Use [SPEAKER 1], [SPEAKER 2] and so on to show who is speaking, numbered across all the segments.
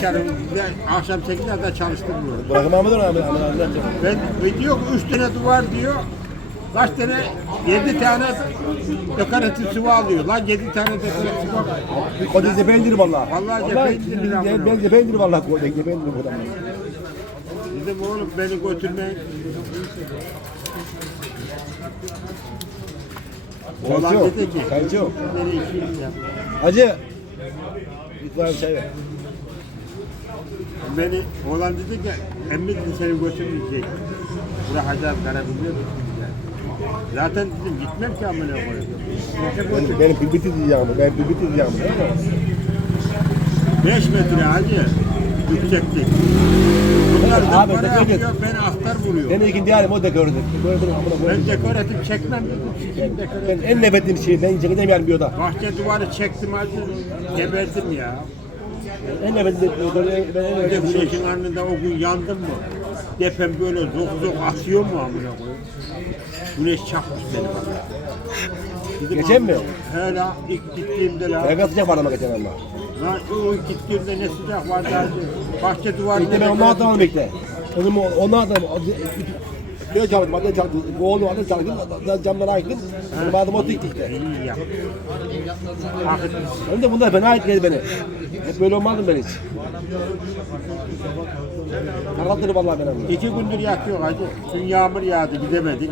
[SPEAKER 1] dışarı ben akşam 8'e kadar çalıştırmıyorum.
[SPEAKER 2] Ahmet Ahmet Ahmet.
[SPEAKER 1] Ben ki 3 tane duvar diyor. Kaç tane? 7 tane dekoratif sıvı alıyor. Lan 7 tane dekoratif sıvı.
[SPEAKER 2] Kodun zependir valla.
[SPEAKER 1] Vallahi zependir bir laf.
[SPEAKER 2] Ben zependir valla. Ben zependir burada.
[SPEAKER 1] Dedim oğlum beni götürmeyin. Oğlan dedi ki.
[SPEAKER 2] Çaycı yok. Hacı. Bir tane çay ver.
[SPEAKER 1] Beni oğlan dedi ki emmi dedi seni götürmeyecek. Bırakacağız Karabük'e Zaten dedim gitmem ki amına koyayım.
[SPEAKER 2] Ben, benim pülbiti diyeceğim. Ben pülbiti diyeceğim.
[SPEAKER 1] 5 metre hacı yükseklik. Bunlar da
[SPEAKER 2] Abi,
[SPEAKER 1] para yapıyor, ben astar vuruyor.
[SPEAKER 2] Ben ikinci halim o dekoratif.
[SPEAKER 1] Ben dekoratif çekmem dedim.
[SPEAKER 2] Ben en nefret ettiğim şey. Ben çekeceğim yani bir oda.
[SPEAKER 1] Bahçe duvarı çektim hacı. Geberdim ya.
[SPEAKER 2] En nefret ettiğim ben en nefret
[SPEAKER 1] Bir de
[SPEAKER 2] şey.
[SPEAKER 1] güneşin karnında o gün yandım mı? Depem böyle zok zok atıyor mu amına koyayım? Güneş çakmış beni bana. Dedim,
[SPEAKER 2] Geçen mi?
[SPEAKER 1] He la ilk gittiğimde la.
[SPEAKER 2] Ben sıcak bana geçen Allah.
[SPEAKER 1] Lan o ilk gittiğimde ne sıcak vardı hacı. Bahçe duvarında.
[SPEAKER 2] Bekle ben onu atamam bekle. Onu onu atamam. Diyor çaldım, adı çaldım. Oğlum adı çaldım. Camlara aykın. Benim adım o dik dikte.
[SPEAKER 1] İyi.
[SPEAKER 2] Hem de bunlar fena etkiledi beni. Hep böyle olmadım ben hiç. Karattır vallahi ben onu.
[SPEAKER 1] İki gündür yatıyor hacı. Dün yağmur yağdı gidemedik.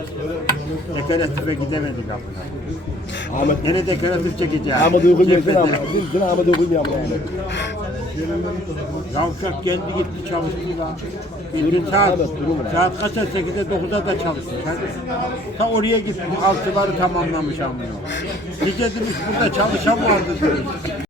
[SPEAKER 1] Dekoratife gidemedik amına.
[SPEAKER 2] Ahmet.
[SPEAKER 1] Yine dekoratif çekeceğim.
[SPEAKER 2] Ahmet uygun gelsin
[SPEAKER 1] Cephede.
[SPEAKER 2] Dün Ahmet uygun yaptı.
[SPEAKER 1] Yavşak kendi gitti çalıştı. Bir
[SPEAKER 2] Durum,
[SPEAKER 1] saat, saat kaça? 8'de 9'da da çalıştı. Ta oraya gitti. Altıları tamamlamış amına. Gece demiş burada çalışan vardı demiş.